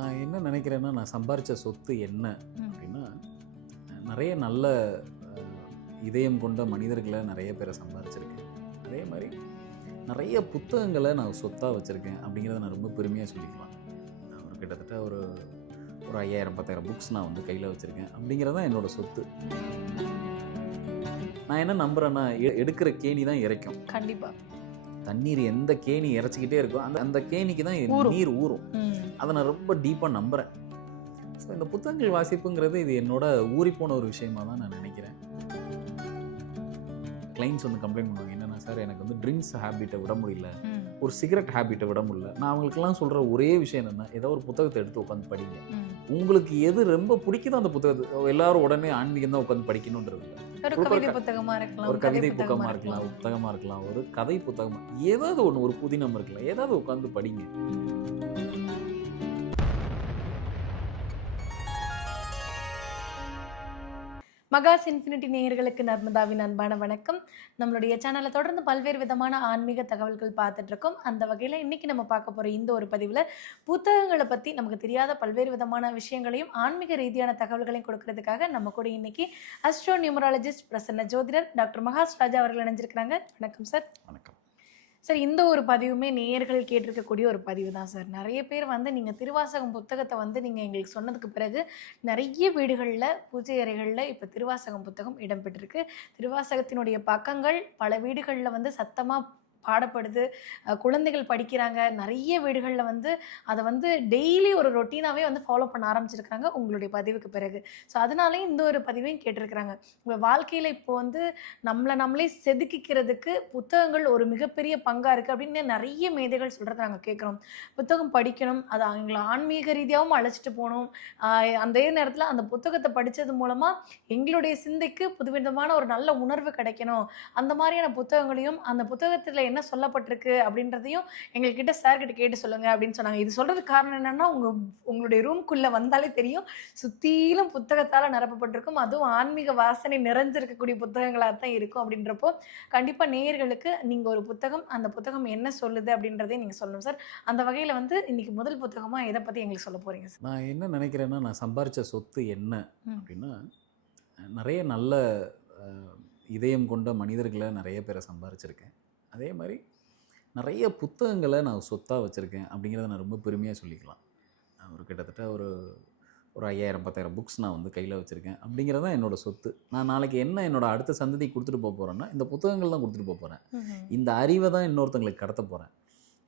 நான் என்ன நினைக்கிறேன்னா, நான் சம்பாரிச்ச சொத்து என்ன ம். அப்படின்னா, நிறைய நல்ல அ இதயம் கொண்ட மனிதர்கள நிறைய பேர சம்பாரிச்சிருக்கேன். அதே மாரி நிறைய புத்தகங்கள நான் சொத்தா வச்சிருக்கேன் அப்படிங்கிறத நான் ரொம்ப பெருமையா சொல்லிக்கலாம். நான் ஒரு கிட்டத்தட்ட ஒரு ஒரு 5000, 10,000 புக்ஸ் நான் வந்து கையில வச்சிருக்கேன். அப்படிங்கிறது தான் என்னோட சொத்து. நான் என்ன நம்புறேன்னா, எடுக்கிற கேணி தான் இறைக்கும். கண்டிப்பா. தண்ணீர் எந்த கேணி இறைச்சிக்கிட்டே இருக்கோ, அந்த அந்த கேணிக்கு தான் ஊறும். நீர் ஊறும். ம். அத நான் ரொம்ப டீப்பா நம்புறேன். ஸோ இந்த புத்தகங்கள் வாசிப்புங்கிறது இது என்னோட ஊறிப்போன ஒரு விஷயமா தான் நான் நினைக்கிறேன். கிளைண்ட்ஸ் வந்து கம்ப்ளைண்ட் பண்ணுவாங்க. என்னன்னா, சார் எனக்கு வந்து ட்ரிங்க்ஸ் ஹேபிட்ட விட முடியல. ம். ஒரு சிகரெட் ஹேபிட்ட விட முடியல. நான் அவங்களுக்கெல்லாம் சொல்ற ஒரே விஷயம் என்னன்னா, ஏதோ ஒரு புத்தகத்த எடுத்து உட்காந்து படிங்க. ம். உங்களுக்கு எது ரொம்ப பிடிக்குதோ அந்த புத்தகத்த எல்லாரும் உடனே ஆன்மீகம் தான் உட்காந்து படிக்கணுன்றது இல்ல. ஒரு கவிதை புத்தகமா இருக்கலாம், ஒரு கதை கவிதை புத்தகமா புத்தகமா இருக்கலாம், புத்தகமா இருக்கலாம், ஒரு கதை புத்தகமா ஏதாவது ஒண்ணு, ஒரு புதினம் இருக்கலாம். ஏதாவது உட்காந்து படிங்க. மகாஸ் இன்ஃபினிட்டி நேயர்களுக்கு நர்மதாவின் அன்பான வணக்கம். நம்மளுடைய சேனலை தொடர்ந்து பல்வேறு விதமான ஆன்மீக தகவல்கள் பார்த்துட்டு இருக்கோம். அந்த வகையில் இன்னைக்கு நம்ம பார்க்க போற இந்த ஒரு பதிவில் புத்தகங்களை பற்றி நமக்கு தெரியாத பல்வேறு விதமான விஷயங்களையும் ஆன்மீக ரீதியான தகவல்களையும் கொடுக்கறதுக்காக நம்ம கூட இன்னைக்கு அஸ்ட்ரோ நியூமராலஜிஸ்ட் பிரசன்ன ஜோதிடர் டாக்டர் மகாஸ் ராஜா அவர்கள் இணைஞ்சிருக்கிறாங்க. வணக்கம் சார். வணக்கம். சார், இந்த ஒரு பதிவுமே நேயர்கள் கேட்டிருக்கக்கூடிய ஒரு பதிவு தான் சார். நிறைய பேர் வந்து நீங்கள் திருவாசகம் புத்தகத்தை வந்து நீங்கள் எங்களுக்கு சொன்னதுக்கு பிறகு நிறைய வீடுகளில் பூஜை அறைகளில் இப்போ திருவாசகம் புத்தகம் இடம்பெற்றிருக்கு. திருவாசகத்தினுடைய பக்கங்கள் பல வீடுகளில் வந்து சத்தமாக பாடப்படுது. குழந்தைகள் படிக்கிறாங்க. நிறைய வீடுகளில் வந்து அதை வந்து டெய்லி ஒரு ரொட்டீனாகவே வந்து ஃபாலோ பண்ண ஆரம்பிச்சிருக்கிறாங்க உங்களுடைய பதிவுக்கு பிறகு. ஸோ அதனாலே இந்த ஒரு பதிவையும் கேட்டிருக்கிறாங்க. உங்கள் வாழ்க்கையில் இப்போ வந்து நம்மளே செதுக்கிக்கிறதுக்கு புத்தகங்கள் ஒரு மிகப்பெரிய பங்காக இருக்குது அப்படின்னு நிறைய மேதைகள் சொல்கிறத நாங்கள் கேட்குறோம். புத்தகம் படிக்கணும், அது அவங்கள ஆன்மீக ரீதியாகவும் அழைச்சிட்டு போகணும். அதே நேரத்தில் அந்த புத்தகத்தை படித்தது மூலமாக எங்களுடைய சிந்தைக்கு புதுவிதமான ஒரு நல்ல உணர்வு கிடைக்கணும். அந்த மாதிரியான புத்தகங்களையும் அந்த புத்தகத்தில் என்ன சொல்லப்பட்டிருக்கு அப்படின்றதையும் எங்கள்கிட்ட சார்கிட்ட கேட்டு சொல்லுங்க அப்படின்னு சொன்னாங்க. இது சொல்றதுக்கு காரணம் என்னன்னா, உங்களுடைய ரூம்குள்ள வந்தாலே தெரியும், சுத்திலும் புத்தகத்தால நிரப்பப்பட்டிருக்கும். அதுவும் ஆன்மீக வாசனை நிறைஞ்சிருக்கக்கூடிய புத்தகங்களாக தான் இருக்கும். அப்படின்றப்போ கண்டிப்பா நேயர்களுக்கு நீங்க ஒரு புத்தகம், அந்த புத்தகம் என்ன சொல்லுது அப்படின்றதையும் நீங்க சொல்லணும் சார். அந்த வகையில வந்து இன்னைக்கு முதல் புத்தகமா எதை பத்தி எங்களுக்கு சொல்ல போறீங்க சார்? நான் என்ன நினைக்கிறேன்னா, நான் சம்பாரிச்ச சொத்து என்ன அப்படின்னா, நிறைய நல்ல அ இதயம் கொண்ட மனிதர்கள நிறைய பேர சம்பாரிச்சிருக்கேன். அதே மாரி நிறைய புத்தகங்கள நான் சொத்தா வச்சிருக்கேன் அப்படிங்கிறத நான் ரொம்ப பெருமையா சொல்லிக்கலாம். நான் ஒரு கிட்டத்தட்ட ஒரு ஒரு 5000, 10,000 புக்ஸ் நான் வந்து கையில வச்சிருக்கேன். அப்படிங்கிறது தான் என்னோட சொத்து. நான் நாளைக்கு என்ன என்னோட அடுத்த சந்ததிக்கு குடுத்துட்டு போறேன்னா, இந்த புத்தகங்கள் தான் குடுத்துட்டு போறேன். இந்த அறிவ தான் இன்னொருத்தங்களுக்கு கடத்தப் போறேன்.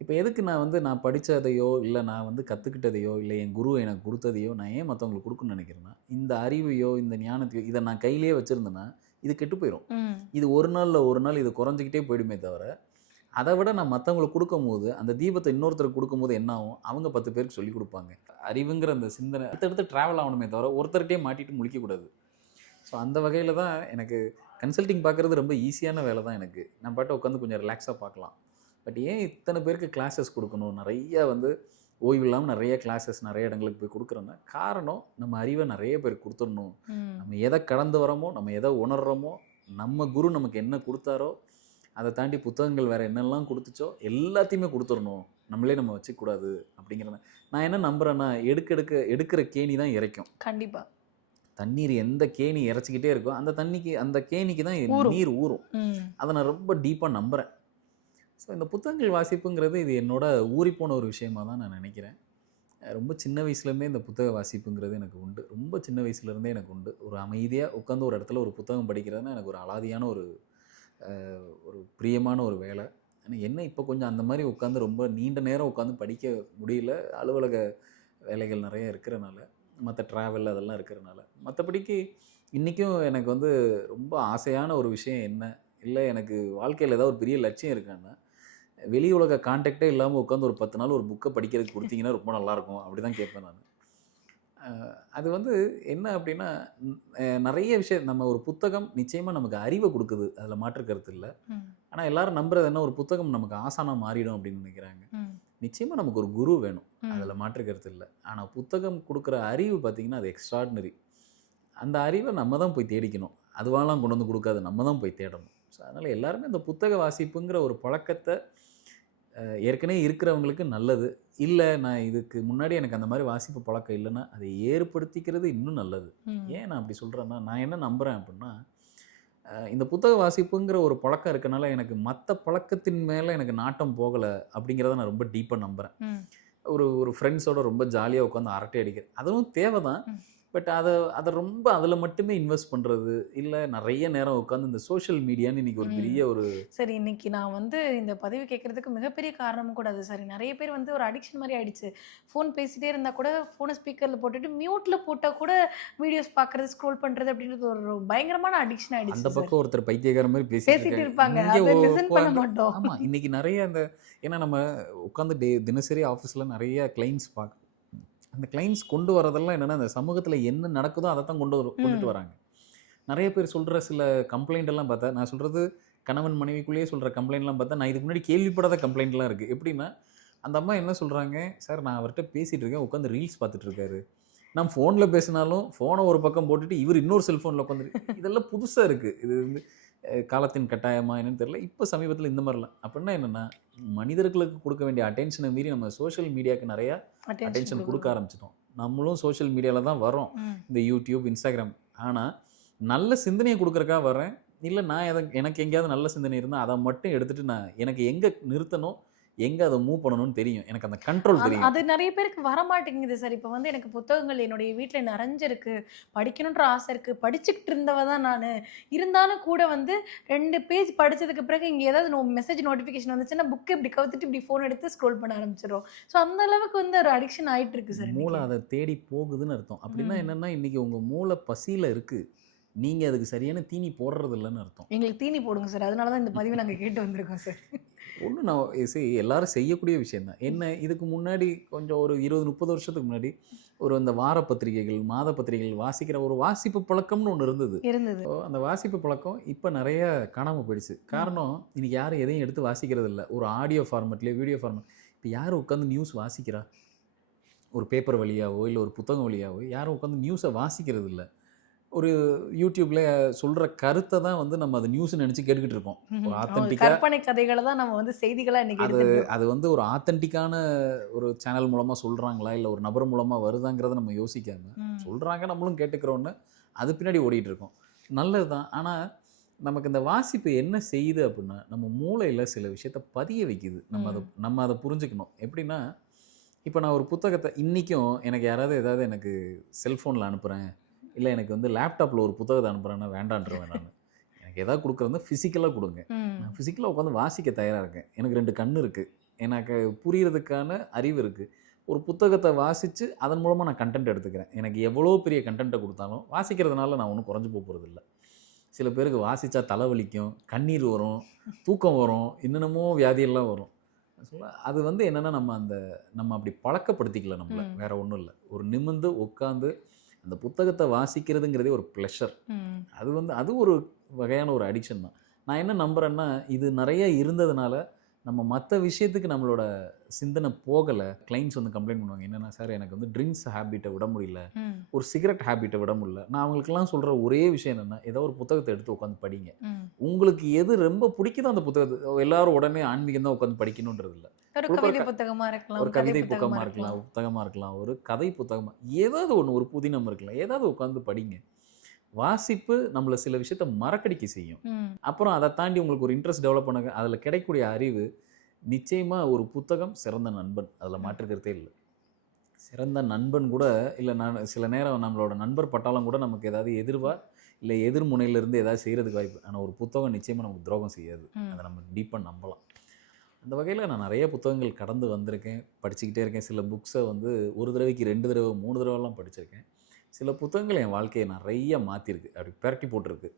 இப்ப எதுக்கு நான் வந்து நான் படிச்சதையோ, இல்ல நான் வந்து கத்துக்கிட்டதையோ, இல்ல என் குரு எனக்கு குடுத்ததையோ நான் ஏன் மத்தவங்களுக்கு குடுக்கணும்னு நினைக்கிறேன்னா, இந்த அறிவையோ, இந்த ஞானத்தையோ இத நான் கையிலேயே வச்சிருந்தேன்னா, இது கெட்டு போயிரும். இது ஒரு நாள்ல ஒரு நாள் இது குறைஞ்சுக்கிட்டே போயிடுமே தவிர, அத விட நான் மத்தவங்களுக்கு குடுக்கும்போது, அந்த தீபத்த இன்னொருத்தருக்கு குடுக்கும்போது என்ன ஆகும்? அவங்க 10 பேருக்கு சொல்லிக் குடுப்பாங்க. அறிவுங்கிற அந்த சிந்தனை அடுத்தடுத்து டிராவல் ஆவணுமே தவிர, ஒருத்தர்ட்டயே மாட்டிட்டு முழிக்கக்கூடாது. ஸோ அந்த வகையில தான் எனக்கு கன்சல்டிங் பார்க்குறது ரொம்ப ஈஸியான வேலை தான் எனக்கு. நான் பாட்டுக்கு உட்காந்து கொஞ்சம் ரிலாக்ஸா பார்க்கலாம். பட் ஏன் இத்தனை பேருக்கு கிளாஸஸ் குடுக்கணும்? நெறைய வந்து ஓய்வு இல்லாம நெறைய கிளாஸஸ் நெறைய இடங்களுக்கு போய் குடுக்குறேன்னா, காரணம் நம்ம அறிவ நெறைய பேருக்கு குடுத்துடணும். நம்ம எத கடந்து வரோமோ, நம்ம எத உணர்றோமோ, நம்ம குரு நமக்கு என்ன குடுத்தாரோ, அதை தாண்டி புத்தகங்கள் வேறு என்னெல்லாம் கொடுத்துச்சோ எல்லாத்தையுமே கொடுத்துடணும். நம்மளே நம்ம வச்சுக்கூடாது அப்படிங்கிறத நான் என்ன நம்புகிறேன்னா, எடுக்கிற கேணி தான் இறைக்கும். கண்டிப்பா. தண்ணீர் எந்த கேணி இறைச்சிக்கிட்டே இருக்கோ, அந்த கேணிக்கு தான் நீர் ஊறும். அதை நான் ரொம்ப டீப்பாக நம்புகிறேன். ஸோ இந்த புத்தகங்கள் வாசிப்புங்கிறது இது என்னோட ஊறிப்போன ஒரு விஷயமா தான் நான் நினைக்கிறேன். ரொம்ப சின்ன வயசுலேருந்தே இந்த புத்தக வாசிப்புங்கிறது எனக்கு உண்டு. ரொம்ப சின்ன வயசுலேருந்தே எனக்கு உண்டு. ஒரு அமைதியாக உட்காந்து ஒரு இடத்துல ஒரு புத்தகம் படிக்கிறதுனா எனக்கு ஒரு அலாதியான ஒரு பிரியமான ஒரு வேலை. ஆனால் என்ன இப்போ கொஞ்சம் அந்த மாதிரி உட்காந்து ரொம்ப நீண்ட நேரம் உட்காந்து படிக்க முடியல. அலுவலக வேலைகள் நிறைய இருக்கிறனால, மற்ற ட்ராவல் அதெல்லாம் இருக்கிறனால. மற்றபடிக்கு இன்றைக்கும் எனக்கு வந்து ரொம்ப ஆசையான ஒரு விஷயம் என்ன, இல்லை எனக்கு வாழ்க்கையில் ஏதாவது ஒரு பெரிய லட்சியம் இருக்கான்னா, வெளி உலக கான்டாக்டே இல்லாமல் உட்காந்து ஒரு 10 நாள் ஒரு புக்கை படிக்கிறதுக்கு கொடுத்தீங்கன்னா ரொம்ப நல்லாயிருக்கும். அப்படி தான் கேட்பேன் நான். அது வந்து என்ன அப்படின்னா, நிறைய விஷயம் நம்ம ஒரு புத்தகம் நிச்சயமாக நமக்கு அறிவை கொடுக்குது. அதில் மாற்று கருத்து இல்லை. ஆனால் எல்லாரும் நம்புறது என்ன, ஒரு புத்தகம் நமக்கு ஆசானா மாறிடும் அப்படின்னு நினைக்கிறாங்க. நிச்சயமாக நமக்கு ஒரு குரு வேணும். அதில் மாற்று கருத்து இல்லை. ஆனால் புத்தகம் கொடுக்குற அறிவு பார்த்தீங்கன்னா அது எக்ஸ்ட்ராடினரி. அந்த அறிவை நம்ம தான் போய் தேடிக்கணும். அதுவாலாம் கொண்டு வந்து கொடுக்காது, நம்ம தான் போய் தேடணும். ஸோ அதனால் எல்லாருமே இந்த புத்தக வாசிப்புங்கிற ஒரு பழக்கத்தை ஏற்கனவே இருக்கிறவங்களுக்கு நல்லது. இல்லை நான் இதுக்கு முன்னாடி எனக்கு அந்த மாதிரி வாசிப்பு பழக்கம் இல்லைன்னா அதை ஏற்படுத்திக்கிறது இன்னும் நல்லது. ஏன் நான் அப்படி சொல்கிறேன்னா, நான் என்ன நம்புகிறேன் அப்படின்னா, இந்த புத்தக வாசிப்புங்கிற ஒரு பழக்கம் இருக்கனால எனக்கு மற்ற பழக்கத்தின் மேலே எனக்கு நாட்டம் போகலை அப்படிங்கிறத நான் ரொம்ப டீப்பாக நம்புகிறேன். ஒரு ஒரு ஃப்ரெண்ட்ஸோட ரொம்ப ஜாலியாக உட்காந்து அரட்டை அடிக்கிறது அதுவும் தேவை தான். பட் அதை ரொம்ப அதில் மட்டுமே இன்வெஸ்ட் பண்ணுறது, இல்லை நிறைய நேரம் உட்காந்து இந்த சோஷியல் மீடியான்னு இன்றைக்கி ஒரு பெரிய ஒரு சரி, இன்னைக்கு நான் வந்து இந்த பதிவு கேட்கறதுக்கு மிகப்பெரிய காரணமும் கூட அது. சரி, நிறைய பேர் வந்து ஒரு அடிக்ஷன் மாதிரி ஆயிடுச்சு. ஃபோன் பேசிட்டே இருந்தால் கூட ஃபோனை ஸ்பீக்கரில் போட்டுட்டு மியூட்டில் போட்டால் கூட வீடியோஸ் பார்க்குறது, ஸ்க்ரோல் பண்ணுறது அப்படின்றது ஒரு பயங்கரமான அடிக்ஷன் ஆயிடுச்சு. அந்த பக்கம் ஒருத்தர் பைத்தியக்கார மாதிரி பேசிட்டு இருப்பாங்க, அதை லிசன் பண்ண மாட்டோம். ஆமாம், இன்னைக்கு நிறைய அந்த ஏன்னா நம்ம உட்காந்து தினசரி ஆஃபீஸில் நிறைய கிளைண்ட்ஸ் பார்க்க, அந்த கிளைண்ட்ஸ் கொண்டு வரதெல்லாம் என்னென்னா அந்த சமூகத்தில் என்ன நடக்குதோ அதை தான் கொண்டுட்டு வராங்க. நிறைய பேர் சொல்கிற சில கம்ப்ளைண்ட் எல்லாம் பார்த்தா, நான் சொல்கிறது கணவன் மனைவிக்குள்ளேயே சொல்கிற கம்ப்ளைண்ட்லாம் பார்த்தா நான் இதுக்கு முன்னாடி கேள்விப்படாத கம்ப்ளைண்ட்லாம் இருக்குது. எப்படின்னா, அந்த அம்மா என்ன சொல்கிறாங்க, சார் நான் அவர்கிட்ட பேசிகிட்டு இருக்கேன், உட்காந்து ரீல்ஸ் பார்த்துட்டு இருக்காரு. நான் ஃபோனில் பேசினாலும் ஃபோனை ஒரு பக்கம் போட்டுட்டு இவர் இன்னொரு செல்ஃபோனில் உட்காந்து, இதெல்லாம் புதுசாக இருக்குது. இது வந்து காலத்தின் கட்டாயமா என்னன்னு தெரியல. இப்போ சமீபத்தில் இந்த மாதிரிலாம் அப்படின்னா என்னென்னா, மனிதர்களுக்கு கொடுக்க வேண்டிய அட்டென்ஷனை மீறி நம்ம சோஷியல் மீடியாவுக்கு நிறையா அட்டென்ஷன் கொடுக்க ஆரம்பிச்சிட்டோம். நம்மளும் சோஷியல் மீடியாவில் தான் வரோம், இந்த யூடியூப், இன்ஸ்டாகிராம். ஆனால் நல்ல சிந்தனையை கொடுக்குறக்காக வரேன், இல்லை நான் எனக்கு எங்கேயாவது நல்ல சிந்தனை இருந்தால் அதை மட்டும் எடுத்துகிட்டு நான் எனக்கு எங்கே நிறுத்தணும், எங்கே அதை மூவ் பண்ணணும்னு தெரியும், எனக்கு அந்த கண்ட்ரோல் தெரியும். அது நிறைய பேருக்கு வரமாட்டேங்குது சார். இப்போ வந்து எனக்கு புத்தகங்கள் என்னுடைய வீட்டில் நிறைஞ்சிருக்கு, படிக்கணுன்ற ஆசை இருக்குது, படிச்சுக்கிட்டு இருந்தவ தான் நான். இருந்தாலும் கூட வந்து 2 பேஜ் படித்ததுக்கு பிறகு இங்கே ஏதாவது மெசேஜ் நோட்டிஃபிகேஷன் வந்துச்சுன்னா புக்கு இப்படி கவுத்துட்டு இப்படி ஃபோன் எடுத்து ஸ்க்ரோல் பண்ண ஆரம்பிச்சிடும். ஸோ அந்த அளவுக்கு வந்து ஒரு அடிக்ஷன் ஆகிட்டு இருக்கு சார். மூளை அதை தேடி போகுதுன்னு அர்த்தம். அப்படின்னா என்னென்னா, இன்றைக்கி உங்கள் மூளை பசியில் இருக்குது, நீங்கள் அதுக்கு சரியான தீனி போடுறது இல்லைன்னு அர்த்தம். எங்களுக்கு தீனி போடுங்க சார், அதனால தான் இந்த பதிவு நாங்கள் கேட்டு வந்திருக்கோம் சார். ஒன்றும் நான் எல்லாரும் செய்யக்கூடிய விஷயந்தான். என்ன, இதுக்கு முன்னாடி கொஞ்சம் ஒரு 20-30 வருஷத்துக்கு முன்னாடி ஒரு அந்த வார பத்திரிகைகள், மாத பத்திரிகைகள் வாசிக்கிற ஒரு வாசிப்பு பழக்கம்னு ஒன்று இருந்தது. அந்த வாசிப்பு பழக்கம் இப்போ நிறைய காணாமல் போயிடுச்சு. காரணம், இன்னைக்கு யாரும் எதையும் எடுத்து வாசிக்கிறது இல்லை. ஒரு ஆடியோ ஃபார்மேட்லேயே, வீடியோ ஃபார்மேட். இப்போ யாரும் உட்காந்து நியூஸ் வாசிக்கிறா? ஒரு பேப்பர் வழியாவோ இல்லை ஒரு புத்தகம் வழியாவோ யாரும் உட்காந்து நியூஸை வாசிக்கிறது இல்லை. ஒரு யூடியூப்ல சொல்ற கருத்தை தான் வந்து நம்ம அது நியூஸ் நினைச்சு கேட்டுக்கிட்டு இருக்கோம். ஒரு ஆத்தென்டிக்கா கற்பனை கதைகளை தான் நம்ம வந்து செய்திகளா இன்னைக்கு அது வந்து ஒரு ஆத்தென்டிக்கான ஒரு சேனல் மூலமா சொல்றாங்களா இல்லை ஒரு நபர் மூலமா வருதாங்கிறத நம்ம யோசிக்காம சொல்றாங்க, நம்மளும் கேட்டுக்கிறோன்னு அது பின்னாடி ஓடிட்டு இருக்கோம். நல்லது தான். ஆனால் நமக்கு இந்த வாசிப்பு என்ன செய்யுது அப்படின்னா, நம்ம மூளையில் சில விஷயத்த பதிய வைக்குது. நம்ம அதை புரிஞ்சுக்கணும். எப்படின்னா, இப்போ நான் ஒரு புத்தகத்தை இன்றைக்கும் எனக்கு ஏதாவது எனக்கு செல்ஃபோனில் அனுப்புகிறேன், இல்லை எனக்கு வந்து லேப்டாப்பில் ஒரு புத்தகத்தை அனுப்புகிறேன்னா வேண்டான்றேன். நான் எனக்கு எதாவது கொடுக்குறது ஃபிசிக்கலாக கொடுங்க. நான் ஃபிசிக்கலாக உட்காந்து வாசிக்க தயாராக இருக்கேன். எனக்கு 2 கண் இருக்குது, எனக்கு புரியறதுக்கான அறிவு இருக்குது. ஒரு புத்தகத்தை வாசித்து அதன் மூலமாக நான் கண்டென்ட் எடுத்துக்கிறேன். எனக்கு எவ்வளோ பெரிய கண்டென்ட்டை கொடுத்தாலும் வாசிக்கிறதுனால நான் ஒன்றும் குறைஞ்சி போகிறது இல்லை. சில பேருக்கு வாசித்தா தலைவலிக்கும், கண்ணீர் வரும், தூக்கம் வரும், என்னென்னமோ வியாதியெல்லாம் வரும். அது வந்து என்னென்னா, நம்ம அப்படி பழக்கப்படுத்திக்கல நம்மளை, வேறு ஒன்றும் இல்லை. ஒரு நிமிர்ந்து உட்காந்து அந்த புத்தகத்தை வாசிக்கிறதுங்கிறதே ஒரு ப்ளஷர். அது ஒரு வகையான ஒரு அடிக்ஷன் தான். நான் என்ன நம்புகிறேன்னா, இது நிறைய இருந்ததுனால நம்ம மற்ற விஷயத்துக்கு நம்மளோட சிந்தனை போகலை. கிளைண்ட்ஸ் வந்து கம்ப்ளைண்ட் பண்ணுவாங்க, என்னென்னா, சார் எனக்கு வந்து ட்ரிங்க்ஸ் ஹேபிட்டை விட முடியல, ஒரு சிகரெட் ஹேபிட்டை விட முடியல. நான் அவங்களுக்கெல்லாம் சொல்கிற ஒரே விஷயம் என்னென்னா, ஏதோ ஒரு புத்தகத்தை எடுத்து உட்காந்து படிங்க. உங்களுக்கு எது ரொம்ப பிடிக்குதோ அந்த புத்தகத்தை. எல்லாரும் உடனே ஆன்மீகம் தான் உட்காந்து படிக்கணுன்றது இல்லை. ஒரு கவிதை புத்தகமாக இருக்கலாம், ஒரு கவிதை புத்தகமாக இருக்கலாம், புத்தகமாக இருக்கலாம், ஒரு கதை புத்தகமாக, ஏதாவது ஒன்று, ஒரு புதினம் இருக்கலாம், ஏதாவது உட்காந்து படிங்க. வாசிப்பு நம்மளை சில விஷயத்த மறக்கடிக்க செய்யும். அப்புறம் அதை தாண்டி உங்களுக்கு ஒரு இன்ட்ரெஸ்ட் டெவலப் பண்ண, அதில் கிடைக்கக்கூடிய அறிவு நிச்சயமாக ஒரு புத்தகம் சிறந்த நண்பன், அதில் மாற்றுக்கிறதே இல்லை. சிறந்த நண்பன் கூட இல்லை, சில நேரம் நம்மளோட நண்பர் பட்டாலும் கூட நமக்கு ஏதாவது இல்லை எதிர்முனையிலிருந்து ஏதாவது செய்கிறதுக்கு வாய்ப்பு. ஆனால் ஒரு புத்தகம் நிச்சயமாக நமக்கு துரோகம் செய்யாது. அதை நம்ம டீப்பாக நம்பலாம். அந்த வகையில் நான் நிறைய புத்தகங்கள் கடந்து வந்திருக்கேன், படிச்சுக்கிட்டே இருக்கேன். சில புக்ஸை வந்து 1 தடவைக்கு 2 தடவை 3 தடவைலாம் படிச்சிருக்கேன். சில புத்தகங்கள் என் வாழ்க்கையை நிறைய மாற்றிருக்கு, அப்படி பிரட்டி போட்டிருக்கு.